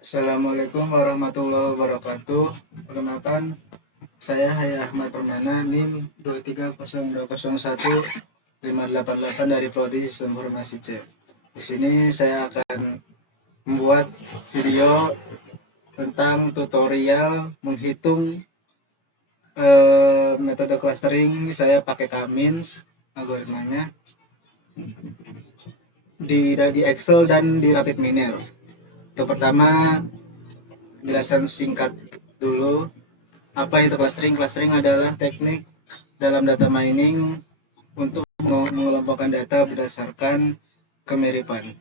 Assalamualaikum warahmatullahi wabarakatuh. Perkenalkan, saya Haya Ahmad Permana, NIM 230201588 dari Prodi Sistem Informasi C. Di sini saya akan membuat video tentang tutorial menghitung metode clustering. Saya pakai K-means algoritmanya di Excel dan di RapidMiner. Untuk pertama, penjelasan singkat dulu. Apa itu clustering? Clustering adalah teknik dalam data mining untuk mengelompokkan data berdasarkan kemiripan.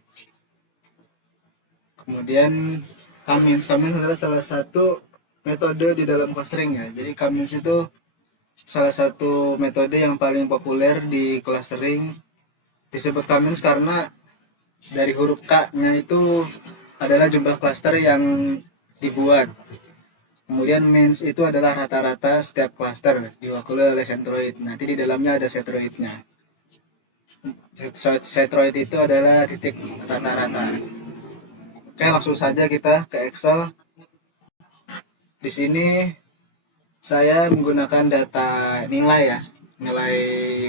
Kemudian K-means adalah salah satu metode di dalam clustering ya. Jadi K-means itu salah satu metode yang paling populer di clustering. Disebut K-means karena dari huruf K-nya itu adalah jumlah cluster yang dibuat. Kemudian means itu adalah rata-rata setiap cluster diwakili oleh centroid. Nanti di dalamnya ada centroidnya. Centroid itu adalah titik rata-rata. Oke, langsung saja kita ke Excel. Di sini saya menggunakan data nilai ya, nilai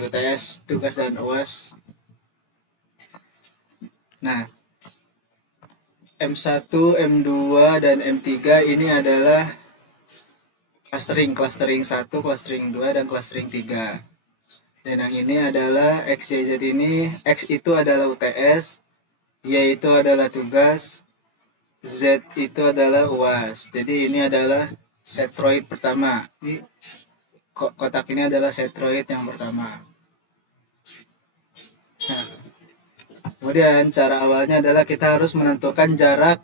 UTS, tugas dan UAS. Nah, M1, M2 dan M3 ini adalah clustering 1, clustering 2 dan clustering 3. Dan yang ini adalah X, Y, Z ini, X itu adalah UTS, Y itu adalah tugas, Z itu adalah UAS. Jadi ini adalah centroid pertama. Ini kotak ini adalah centroid yang pertama. Nah, kemudian cara awalnya adalah kita harus menentukan jarak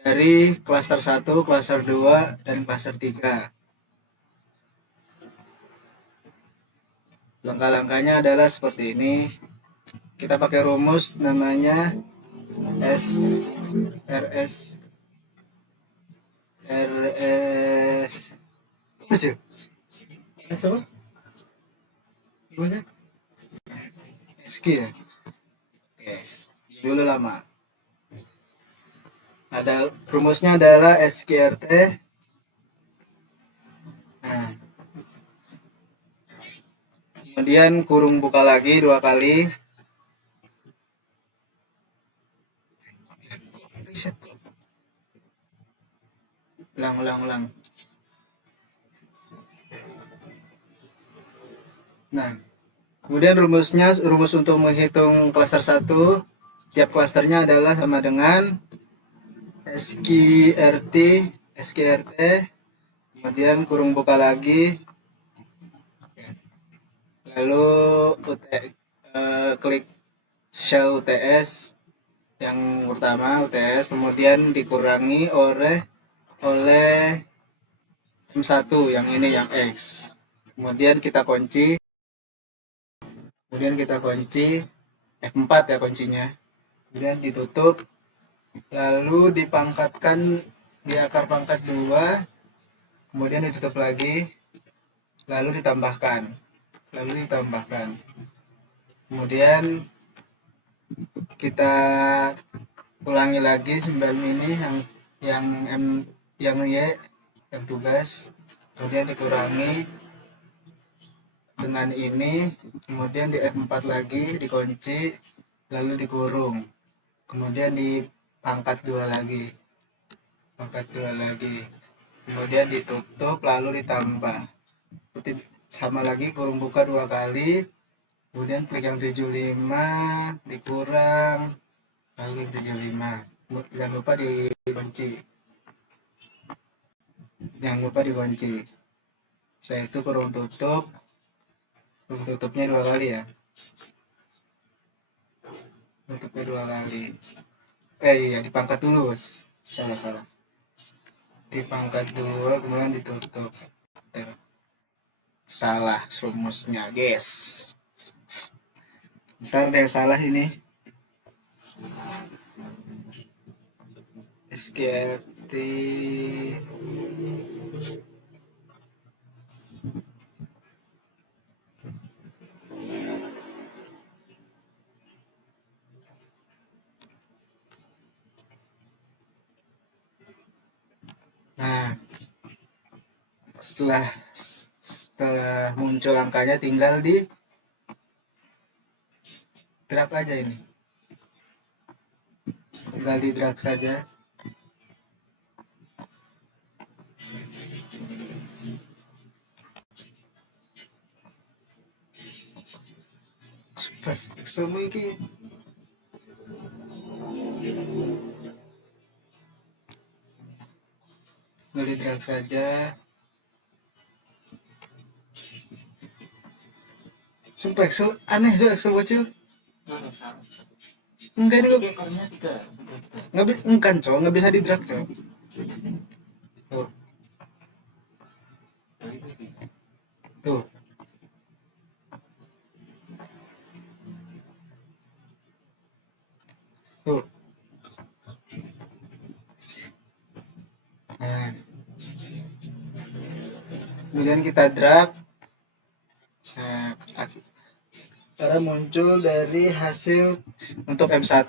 dari klaster 1, klaster 2, dan klaster 3. Langkah-langkahnya adalah seperti ini. Kita pakai rumus namanya RS SQ ya. Oke, dulu lama. Ada rumusnya adalah SQRT. Nah, kemudian kurung buka lagi 2 kali. Ulang. Nah, kemudian rumus untuk menghitung klaster 1, tiap klasternya adalah sama dengan SQRT, kemudian kurung buka lagi, lalu klik shell UTS yang pertama UTS, kemudian dikurangi oleh M1 yang ini yang X. Kemudian kita kunci F4 ya kuncinya. Kemudian ditutup, lalu dipangkatkan di akar pangkat 2, kemudian ditutup lagi, lalu ditambahkan. Kemudian kita ulangi lagi 9 ini yang Y yang tugas, kemudian dikurangi dengan ini, kemudian di F4 lagi dikunci, lalu dikurung, kemudian dipangkat 2 lagi, kemudian ditutup, lalu ditambah, sama lagi kurung buka 2 kali, kemudian klik yang 75, dikurang, lalu 75, jangan lupa dikunci. Setelah itu kurung tutupnya 2 kali ya, iya dipangkat dulu, salah, dipangkat 2 kemudian ditutup, salah rumusnya guys, ntar deh salah ini. SQRT setelah muncul angkanya tinggal di drag aja ini. Tinggal di drag saja. Semua ini tinggal di drag saja. Sumpah Excel aneh tuh Excel bocil. Enggak ini nggak enggak cowok nggak bisa di drag cowok. Tuh, tuh. Tuh. Nah, kemudian kita drag. Nah, cara muncul dari hasil untuk M1.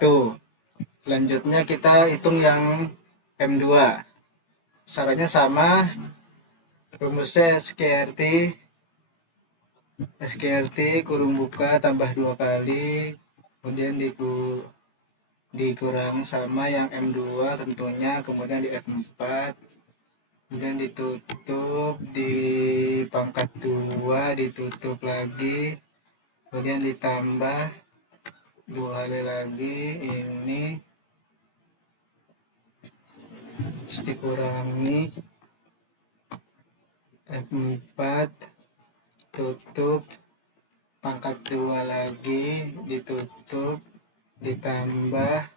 Selanjutnya kita hitung yang M2. Caranya sama, rumusnya SKRT kurung buka tambah 2 kali, kemudian dikurang sama yang M2 tentunya, kemudian di F4, kemudian ditutup, di pangkat 2 ditutup lagi, kemudian ditambah 2 kali lagi ini, terus dikurangi F4, tutup, pangkat 2 lagi, ditutup, ditambah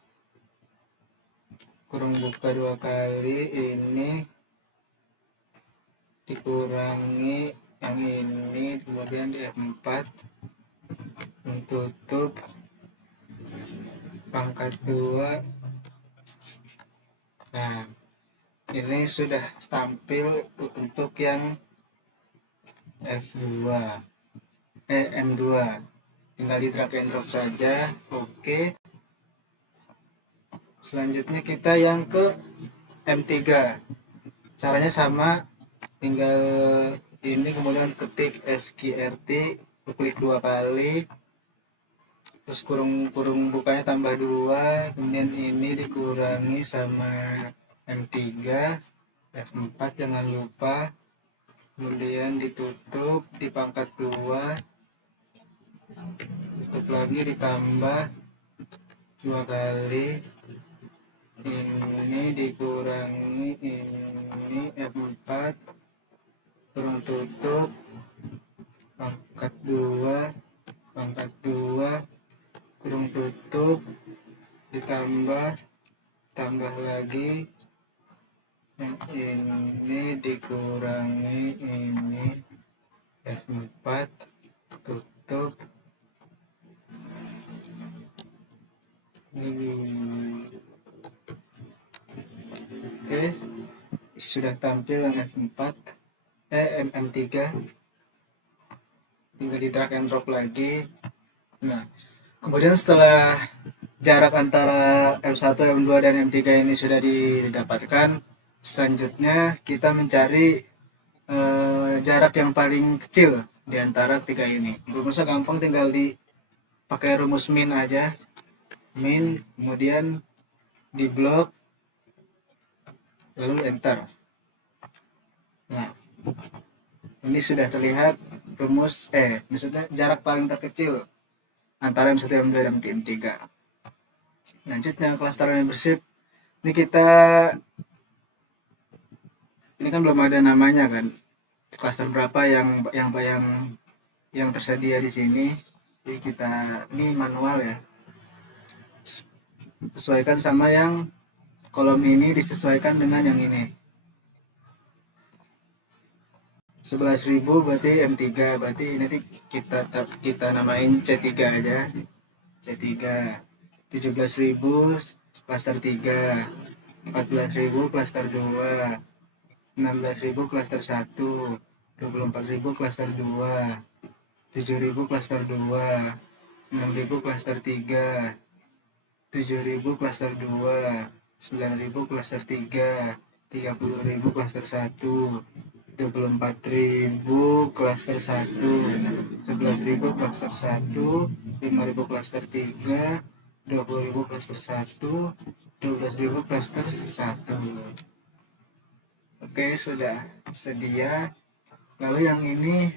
kurung buka 2 kali ini, dikurangi yang ini, kemudian di F4, tutup, pangkat 2. Nah, ini sudah tampil untuk yang F2 M2, tinggal di drag and drop saja. Oke, selanjutnya kita yang ke M3. Caranya sama, tinggal ini kemudian ketik SKRT, klik 2 kali, terus kurung bukanya tambah 2, kemudian ini dikurangi sama M3, F4 jangan lupa, kemudian ditutup di pangkat 2, tutup lagi, ditambah 2 kali, ini dikurangi ini F4, kurung tutup, pangkat 2, kurung tutup, tambah lagi yang ini, dikurangi ini F4, tutup, oke, sudah tampil yang F4 M3, tinggal di drag and drop lagi. Nah, kemudian setelah jarak antara M1, M2 dan M3 ini sudah didapatkan, selanjutnya kita mencari jarak yang paling kecil di antara tiga ini. Rumusnya gampang, tinggal pakai rumus min aja, min, kemudian di blok, lalu enter. Nah, ini sudah terlihat maksudnya jarak paling terkecil antara M1, M2 dan M3. Lanjutnya cluster membership. Ini kan belum ada namanya kan. Cluster berapa yang tersedia di sini. Jadi ini manual ya. Sesuaikan sama yang kolom ini disesuaikan dengan yang ini. 11.000 berarti M3, berarti nanti kita namain C3 aja. C3. 17.000 klaster 3, 14.000 klaster 2, 16.000 klaster 1, 24.000 klaster 2, 7.000 klaster 2, 6.000 klaster 3, 7.000 klaster 2, 9.000 klaster 3, 30.000 klaster 1, 24.000 klaster 1, 11.000 klaster 1, 5.000 klaster 3, 20.000 klaster 1, 12.000 klaster 1. Oke, sudah sedia. Lalu yang ini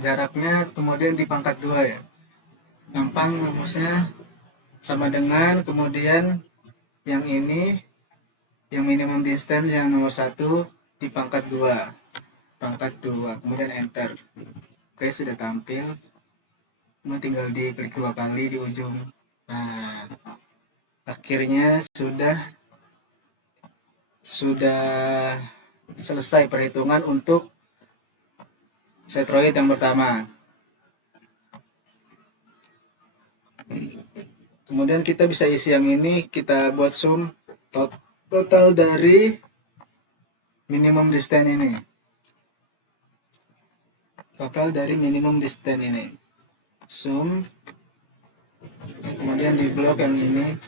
jaraknya kemudian dipangkat 2 ya. Gampang rumusnya sama dengan kemudian yang ini, yang minimum distance yang nomor 1 dipangkat 2. Pangkat 2, kemudian enter. Oke, sudah tampil. Cuma tinggal diklik 2 kali di ujung. Nah, akhirnya sudah selesai perhitungan untuk setroid yang pertama. Kemudian kita bisa isi yang ini, kita buat sum total dari minimum distance ini. Total dari minimum distance ini. Sum. Kemudian di blok yang ini.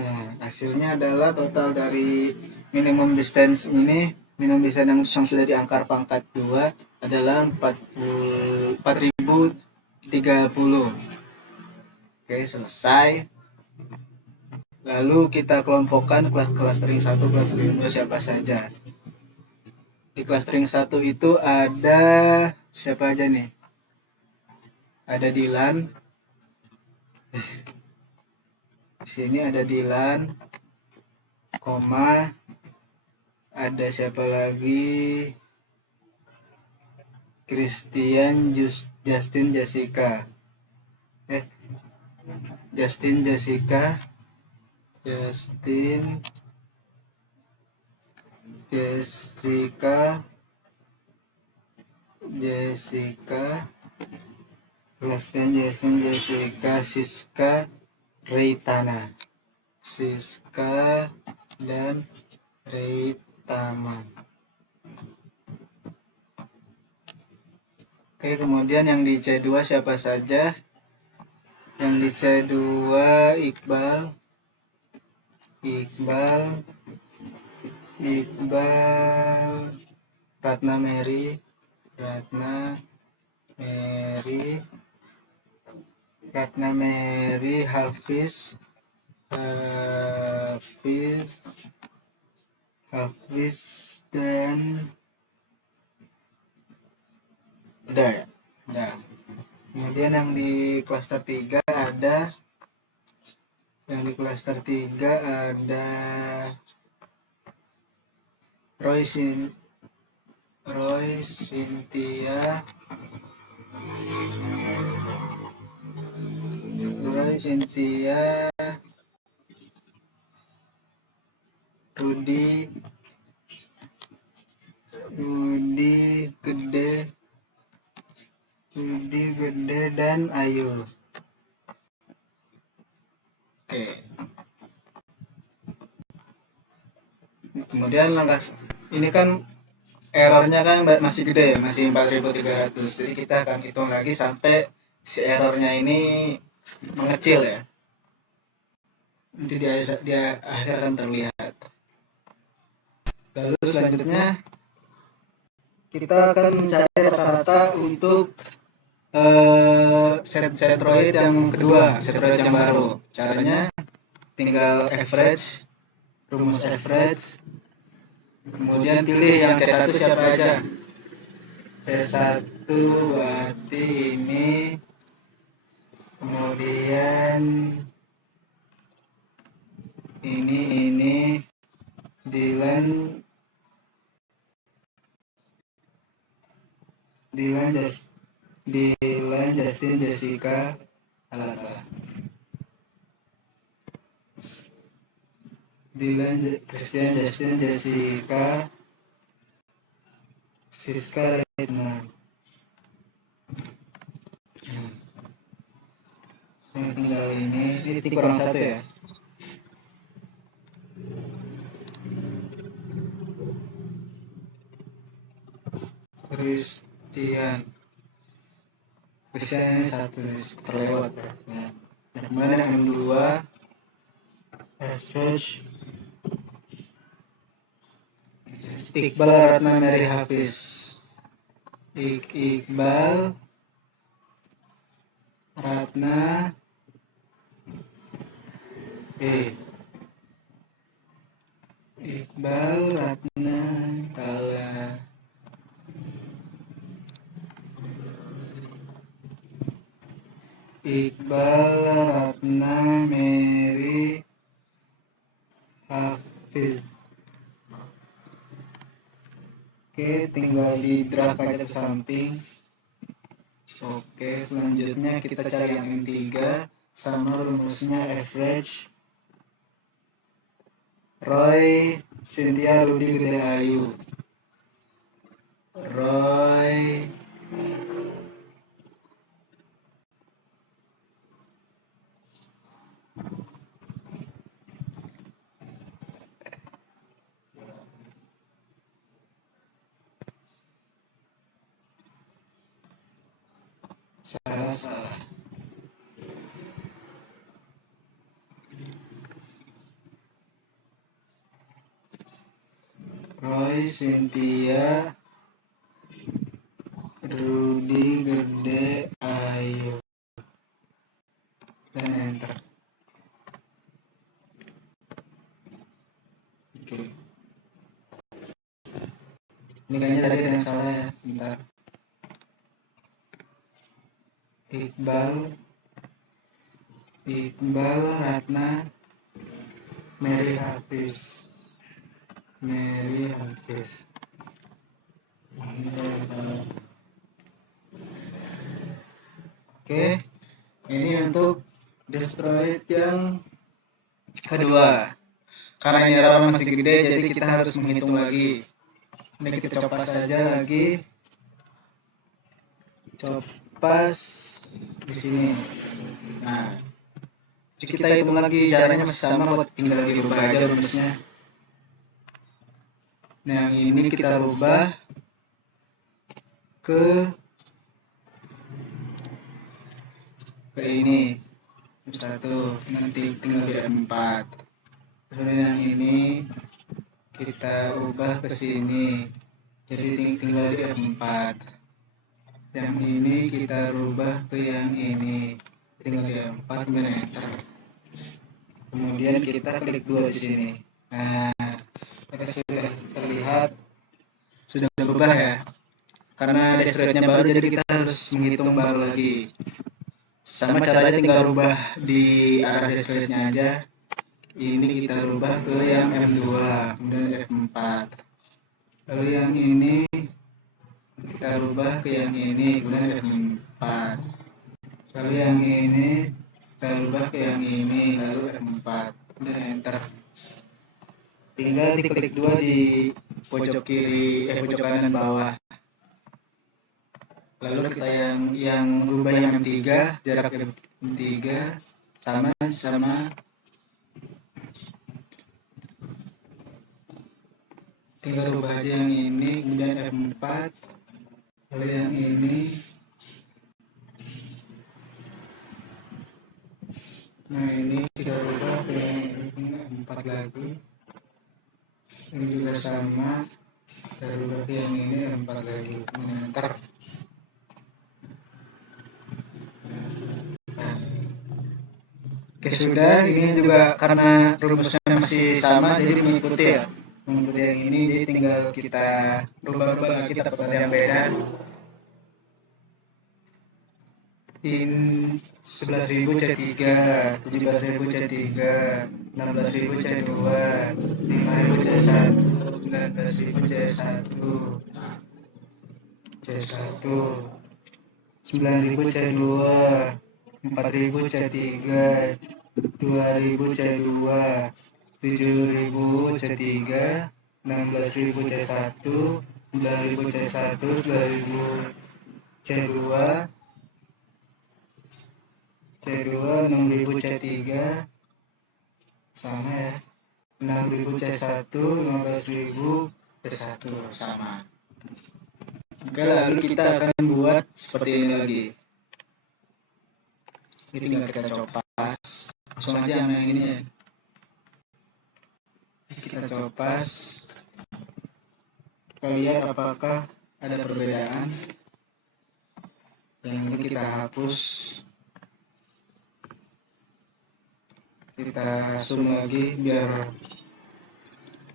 Nah, hasilnya adalah total dari minimum distance ini, minimum distance yang sudah diangkar pangkat 2 adalah 4.030. Oke, selesai. Lalu kita kelompokkan clustering 1, clustering 2 siapa saja. Di clustering 1 itu ada siapa aja nih? Ada Dilan. Di sini ada Dilan, koma, ada siapa lagi? Christian, Justin, Jessica. Justin, Jessica, Justin, Jessica, Christian, Justin, Jessica, Siska, Reitana. Siska dan Reitama. Oke, kemudian yang di C2 siapa saja? Yang di C2 Iqbal, Ratna Mary, Hafiz dan udah ya? Udah. Kemudian yang di klaster 3 ada Roy, Cynthia, Rudy Gede dan Ayu. Oke. Kemudian langkah ini kan errornya kan masih gede ya, masih 4.300. Jadi kita akan hitung lagi sampai si errornya ini mengecil ya. Nanti di akhir akan terlihat. Lalu selanjutnya kita akan mencari rata-rata untuk setroid yang kedua, setroid yang baru. Caranya tinggal average, rumus average, kemudian pilih yang C1 siapa aja. C1 berarti ini, kemudian ini Dilan, Justin, Jessica, salah. Dilan, Christian, Justin, Jessica, Siska, Reitana. Ini tinggal ini titik kurang 1 ya. Christian ini 1 terlewat ya. Kemudian yang kedua average Iqbal Ratna Mary Hafiz. Iqbal Ratna Iqbal Ratna kalah. Iqbal Ratna Mary Hafiz. Oke, tinggal di drag aja ke samping. Oke, selanjutnya kita cari yang M3 sama rumusnya average. Roy, Cynthia, Rudy, Gede, Ayu. Roy, salah. Roy, Cynthia, Rudy, Gede, Ayu. Dan enter. Oke. Ini kayaknya tadi ada yang salah ya. Bentar. Iqbal Ratna Mary Hafiz. Oke, ini untuk destroy yang kedua. Karena ini error masih gede, jadi kita harus menghitung lagi. Ini kita copas saja lagi. Copas di sini. Nah, kita hitung lagi, caranya masih sama kok, tinggal dirubah aja rumusnya. Nah, yang ini kita rubah ke ini satu, nanti tinggal di M4. Terus yang ini kita ubah ke sini, jadi tinggal di F4. Yang ini kita rubah ke yang ini, tinggal di F4 dan enter. Kemudian kita klik 2 di sini. Nah, sudah terlihat sudah berubah ya. Karena destroy-nya baru, jadi kita harus menghitung baru lagi. Sama caranya tinggal rubah di arah destroy-nya aja. Ini kita rubah ke yang M2, kemudian F4. Lalu yang ini kita rubah ke yang ini, kemudian F4. Lalu yang ini kita rubah ke yang ini, lalu F4 dan enter. Tinggal diklik 2 di pojok kiri, pojok kanan bawah. Lalu kita yang rubah yang M3, jarak M3 sama tinggal rubah aja yang ini, kemudian F4. Lalu yang ini, nah ini kita rubah ke yang ini M4 lagi. Ini juga sama, kita rubah ke yang ini M4 lagi. Enter. Oke, sudah. Ini juga karena rumusnya masih sama, jadi mengikuti ya. Mengikuti yang ini, jadi tinggal kita rubah-rubah lagi, kita dapat yang beda. In 11.000 C3, 17.000 C3, 16.000 C2, 5.000 C1, 19.000 C1, C1, 9.000 C2, 4.000 C3, 2.000 C2, 7.000 C3, 16.000 C1, 9.000 C1, 2.000 C2, C2, 6.000 C3 sama ya, 6.000 C1, 15.000 C1 sama. Oke, lalu kita akan buat seperti ini lagi. Ini tinggal kita copas, langsung aja sama yang ini ya. Kita copas, kita lihat apakah ada perbedaan. Yang ini kita hapus, kita zoom lagi biar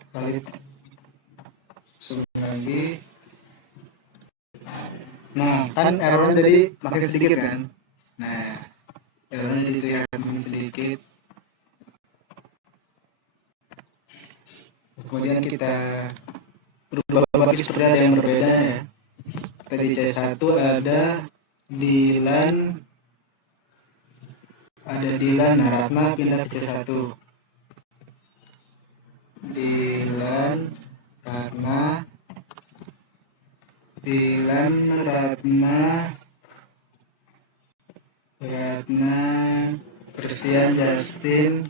valid, zoom lagi. Nah, kan errornya jadi makin sedikit kan. Nah, errornya jadi terlihat makin sedikit. Kemudian kita berubah lagi seperti ada yang berbeda ya. Tadi C1 ada Dilan, nah Ratna pindah ke C1. Dilan, Ratna, Christian, Justin,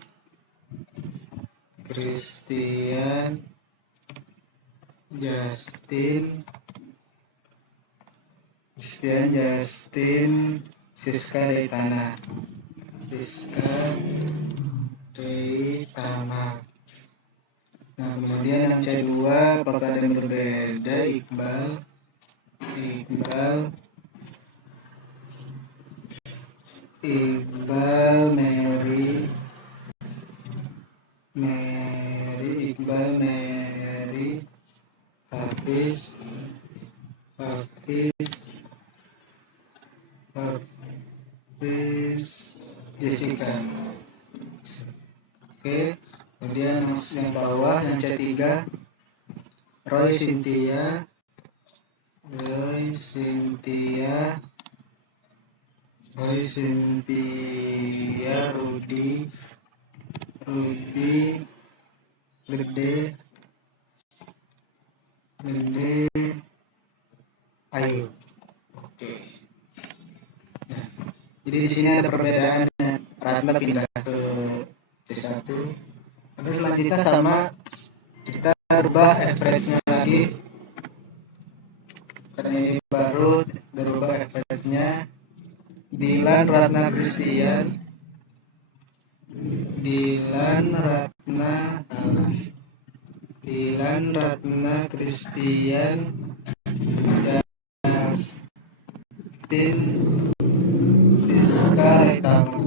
Siska Deitana. Nah, kemudian yang C2 apakah ada yang berbeda? Iqbal, Mary, Hafiz, Jessica. Oke, kemudian yang bawah yang C3 Roy, Cynthia, Ruby, Gede, Ayu. Oke. Nah, jadi di sini ada perbedaan. Ratna pindah ke C1. Lalu selanjutnya sama, kita rubah average-nya lagi. Karena ini baru, berubah average-nya. Dilan, Ratna, Christian, Justin, Siska Deitana.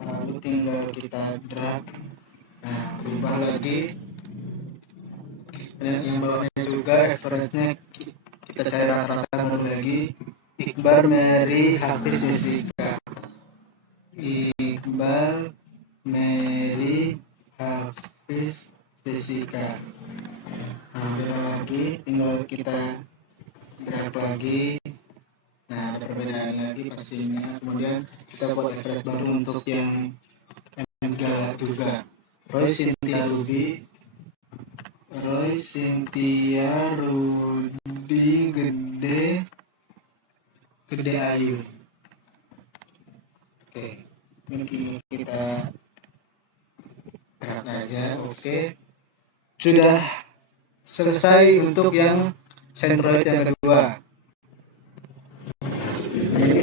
Lalu tinggal kita drag. Nah, ubah lagi. Dan yang bawahnya juga average-nya kita cari rata-rata baru lagi. Iqbal, Mary, Hafiz, Jessica. Nah, lagi tinggal kita drag lagi. Nah, ada perbedaan lagi pastinya. Kemudian kita buat average baru untuk yang M3 juga. Roy, Cynthia, Rudy, Gede, Ayu. Oke, ini kita drag aja. Oke, sudah selesai untuk yang centroid yang kedua. Ini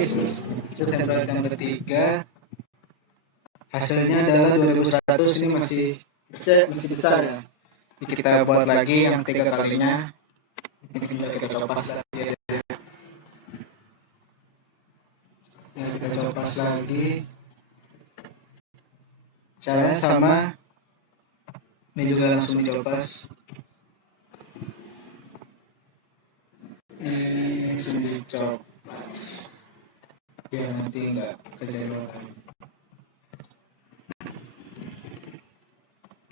centroid yang ketiga, hasilnya adalah 2100. Ini masih besar ya. Jadi kita buat lagi yang 3 kalinya. Ini tinggal kita copas lagi. Kita copas lagi. Caranya sama. Ini juga langsung dicopas. Ini langsung dicopas. Biar nanti nggak kejauhan.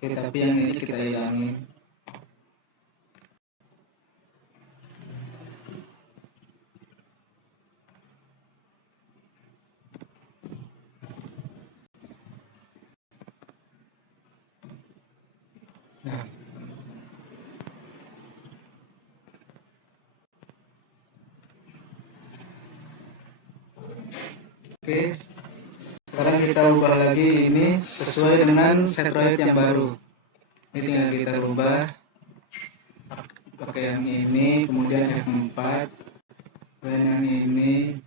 Oke, tapi yang ini kita hilangin. Nah, oke, sekarang kita ubah lagi ini sesuai dengan centroid yang baru. Ini tinggal kita ubah pakai yang ini, kemudian F4, kemudian yang ini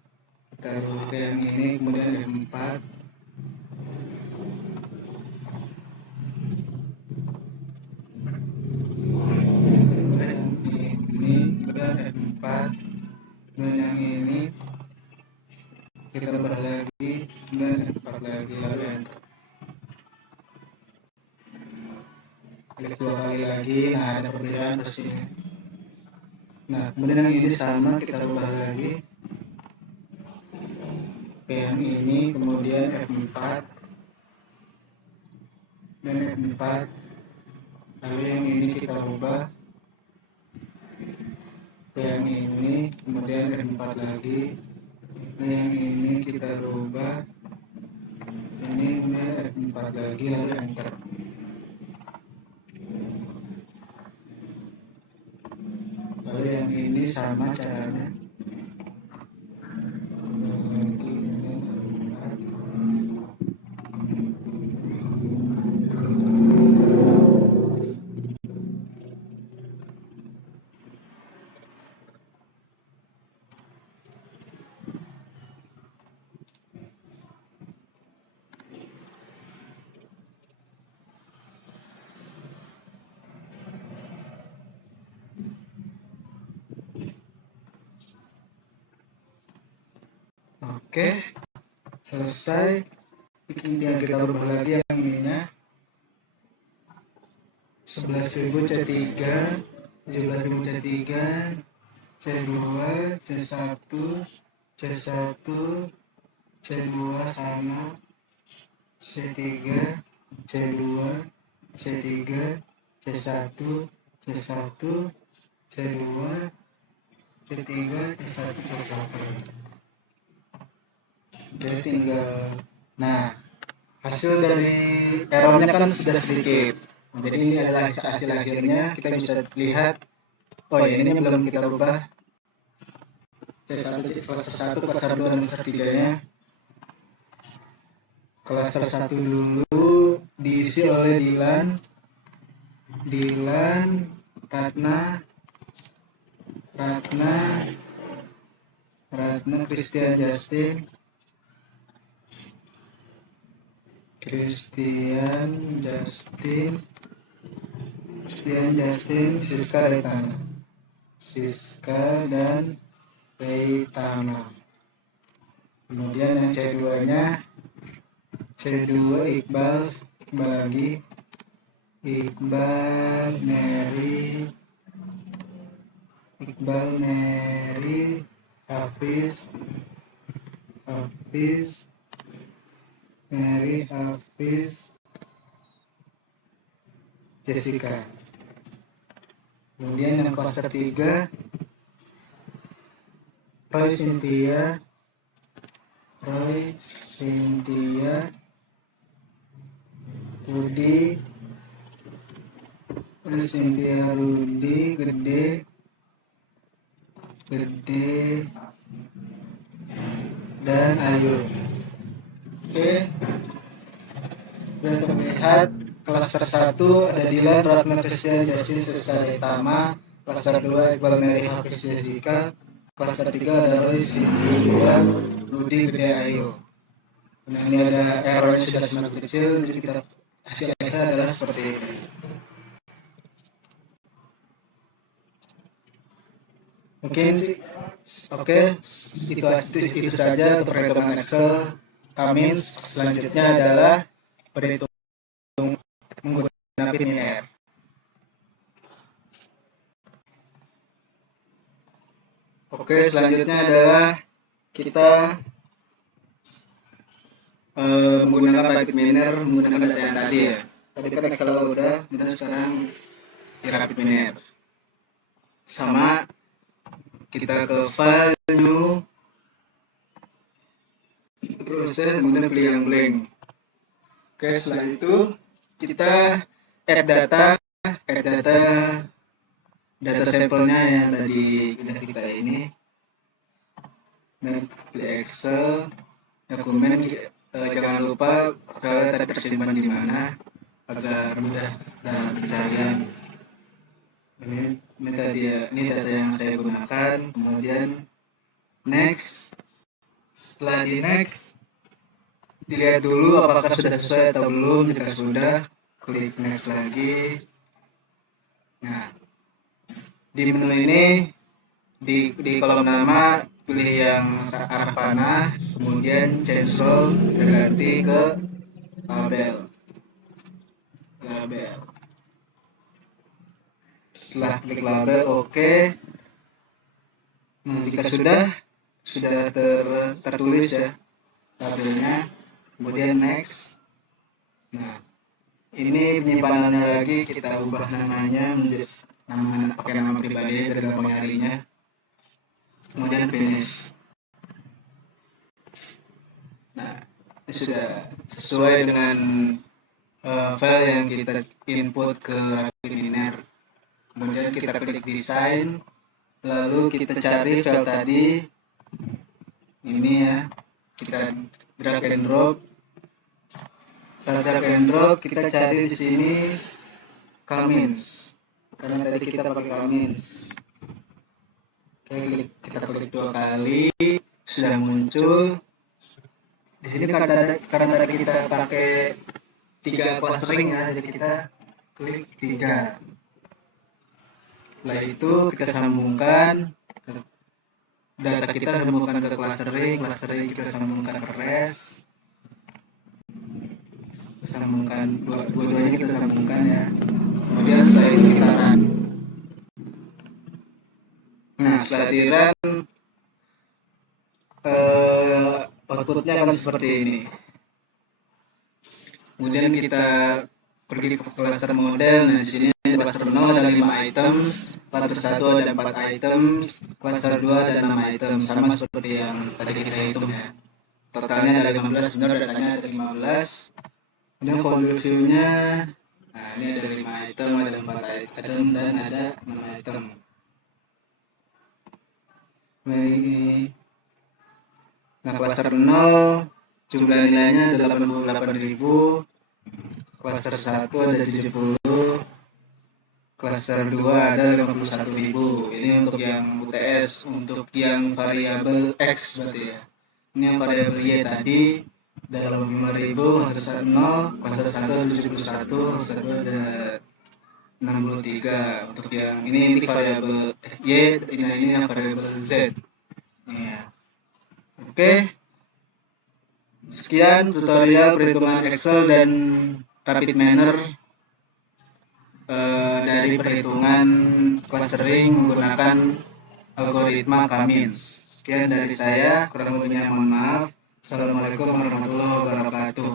kita ubah ke yang ini, kemudian F4. kemudian F4 lagi, lalu enter. Klik 2 kali lagi, nah ada perbedaan pastinya. Nah kemudian yang ini sama, kita ubah lagi ke yang ini, kemudian F4 dan F4, lalu yang ini kita ubah ke yang ini, kemudian F4 lagi, nah yang ini kita ubah ini, kemudian F4 lagi, lalu enter. Lalu yang ini sama caranya, oke, selesai. Tinggal kita ubah lagi yang ininya, 11.000 C3, 17.000 C3, C2, C1, C1, C2 sama, C3, C2, C3, C1, C1, C2, C3, C1, C1. Oke, tinggal. Nah, hasil dari errornya kan sudah sedikit. Jadi ini adalah hasil akhirnya. Kita bisa lihat, oh ya ini belum kita rubah. C1 klaster 1, klaster 2, dan klaster 3-nya. Klaster 1 dulu diisi oleh Dilan, Ratna, Christian, Justin, Siska dan Reitama. Kemudian yang C2-nya, C2 Iqbal lagi, Iqbal, Mary, Hafiz, Mary, Hafiz, Jessica. Kemudian yang klaster 3, Roy, Cynthia, Rudi, Gede, dan Ayu. Oke, sudah terlihat klaster 1 ada Dilan, Ratna, Christian, Justin, Siska, Reitama. Klaster 2 Iqbal, Mary, Hafiz, Jessica. Klaster 3 ada Roy, Cynthia, Rudi, Gede, Ayu. Nah ini ada errornya sudah semakin kecil, jadi kita hasil akhirnya adalah seperti ini. Mungkin sih, oke, itu saja untuk perhitungan Excel. Kamins selanjutnya adalah perhitungan menggunakan PINR. Oke, selanjutnya adalah kita menggunakan Rapid Miner, menggunakan data yang tadi ya. Tadi kan Excel udah, kemudian sekarang di Rapid Miner. Sama kita ke file, new, proses, kemudian pilih yang blank. Oke, setelah itu kita add data sampelnya yang tadi udah kita ini, dan pilih Excel, dokumen, jangan lupa file tadi tersimpan di mana agar mudah dalam pencarian. Ini data yang saya gunakan. Kemudian next. Setelah di next, dilihat dulu apakah sudah sesuai atau belum. Jika sudah, klik next lagi. Nah, di menu ini di kolom nama pilih yang arah panah, kemudian change role kita ganti ke label. Setelah klik label, oke. Nah, jika sudah tertulis ya labelnya, kemudian next. Nah, ini penyimpanannya lagi kita ubah namanya menjadi pakai nama pribadi dari dalam pengalihnya. Kemudian finish. Nah, ini sudah sesuai dengan file yang kita input ke Rapid Kemudian kita klik desain, lalu kita cari file tadi. Ini ya, kita drag and drop. Setelah drag and drop, kita cari di sini comments. Karena tadi kita pakai comments. Oke, kita klik 2 kali, sudah muncul. Di sini karena tadi kita pakai 3 clustering ya, jadi kita klik 3. Setelah itu kita sambungkan data kita sambungkan ke clustering kita sambungkan ke rest, kita sambungkan dua-duanya kita sambungkan ya. Kemudian setelah itu kita run. Nah, setelah di run outputnya akan seperti ini. Kemudian kita pergi ke cluster model. Nah, di sini cluster 0 ada 5 items, cluster 1 ada 4 items, cluster 2 ada 6 items, sama seperti yang tadi kita hitung ya. Totalnya ada 15, benar datanya ada 15. Kemudian folder view-nya, nah ini ada 5 item, ada 4 item, dan ada 6 item. Nah, cluster 0 jumlah nilainya ada 88.000, cluster 1 ada 70, cluster 2 ada 51.000. Ini untuk yang UTS, untuk yang variabel X berarti ya. Ini yang variabel Y tadi dalam 5.000, cluster 0, cluster 1 71, cluster 2 ada 63. Untuk yang ini variabel Y, ini yang variabel Z. Ya. Oke. Sekian tutorial perhitungan Excel dan Rapid Manner dari perhitungan clustering menggunakan algoritma Cummins. Sekian dari saya, kurang lebihnya mohon maaf. Assalamualaikum warahmatullahi wabarakatuh.